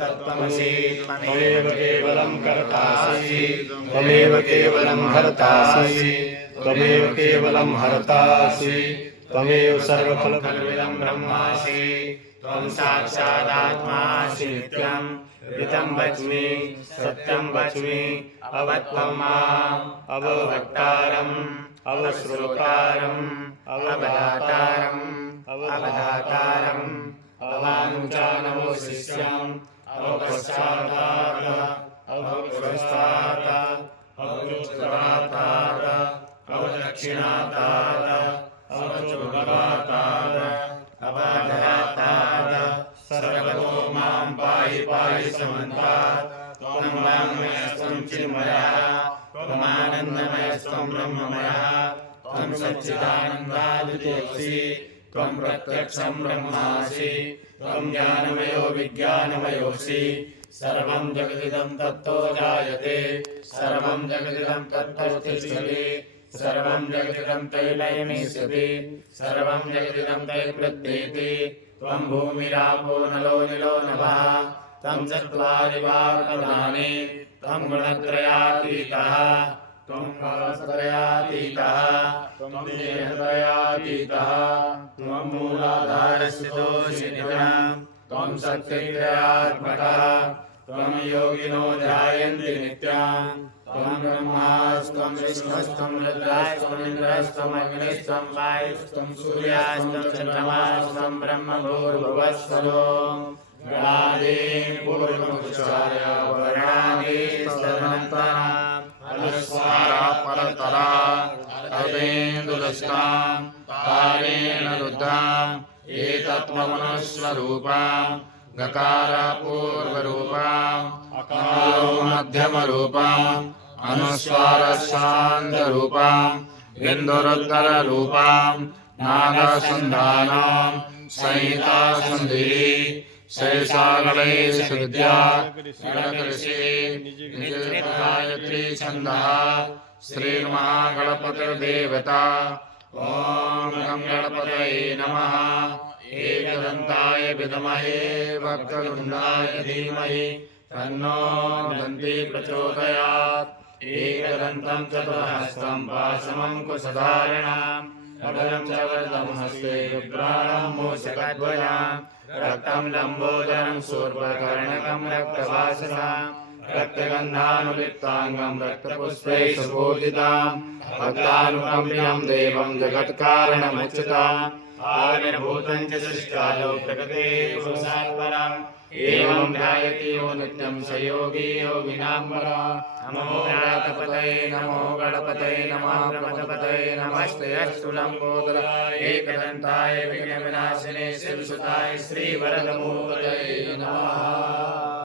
तत्त्वमसि त्वमेव केवलं कर्तासि त्वमेव केवलं हर्तासि त्वमेव केवलं हर्तासि त्वमेव सर्वफलप्रदं ब्रह्मासि त्वं साक्षादात्मासि नित्यं ऋतं वच्मि सत्यं वच्मि अवत्वं माम् अववक्तारम् अवश्रोतारम् अवदातारम् अवधातारम् अवानुचानमो शिष्यम् अवपश्चाताद अवपुरस्ताद अवोत्तराताद अवदक्षिणाताद अवचोदराताद अवाधराताद सर्वतो मां पाहि पाहि समन्तात् त्वं वाङ्मयस्त्वं चिन्मयः त्वमानन्दमयस्त्वं ब्रह्ममयः त्वं सच्चिदानन्दादितोऽसि त्वं प्रत्यक्षं ब्रह्मासि त्वं ज्ञानमयो विज्ञानमयोऽसि सर्वं जगदिदं तत्तो जायते सर्वं जगदिदं तत्तो तिष्ठति सर्वं जगदिदं तैलयमीष्यति सर्वं जगदिदं तैर्वृद्धेति त्वं भूमिरापो नलो निलो नभः त्वं चत्वारि वाक्पदानि त्वं गुणत्रयातीतः त्वं कालत्रयातीतः त्वं देहत्रयातीतः त्वं मूलाधारस्थितोऽसिनित्यं त्वं शक्तित्रयात्मकः त्वं योगिनो ध्यायन्ति नित्यं त्वं ब्रह्मास्त्वं विष्णुस्त्वं रुद्रास्त्वं इन्द्रस्त्वं अग्निस्त्वं वायुस्त्वं सूर्यास्त्वं चन्द्रमास्त्वं ब्रह्मभूर्भुवस्सर्वं गणादीन् पूर्वमुच्चार्य वर्णादीस्तदनन्तरम् अनुस्वारा परतरा तदेन्दुदष्टां तारेण रुद्राम् एतत्त्वमनुस्वरूपां गकारपूर्वरूपाम् अकारो मध्यमरूपाम् अनुस्वारशान्तरूपाम् इन्दुरुद्ररूपाम् नागसन्धानां संहितासन्धिः शेषागणेषु विद्या गणकृषि निजगायत्री छन्दः श्रीमहागणपतिर्देवता ॐ गं गणपतये नमः एकदन्ताय विद्महे वक्रतुण्डाय धीमहि तन्नो दन्ती प्रचोदयात् एकदन्तं चतुर्हस्तं पाशमङ्कुशधारिणाम् अभयं च वरदं हस्ते बिभ्राणं मूषकध्वजाम् रक्तं लम्बोदरं शूर्पकर्णकं रक्तवाससां रक्तगन्धानुलिप्ताङ्गं रक्तपुष्पैः सुपूजितां भक्तानुकम्पितं देवं जगत्कारणमुच्यताम् आविर्भूतं च सृष्टायो प्रकृते पुरुषात्परम् एवं ध्यायति यो नित्यं स योगी योगिनां वरा नमो गणपतये नमः प्रमथपतये नमस्ते अस्तु लम्बोदराय एकदन्ताय विघ्नविनाशिने शिवसुताय श्रीवरदमूर्तये नमः।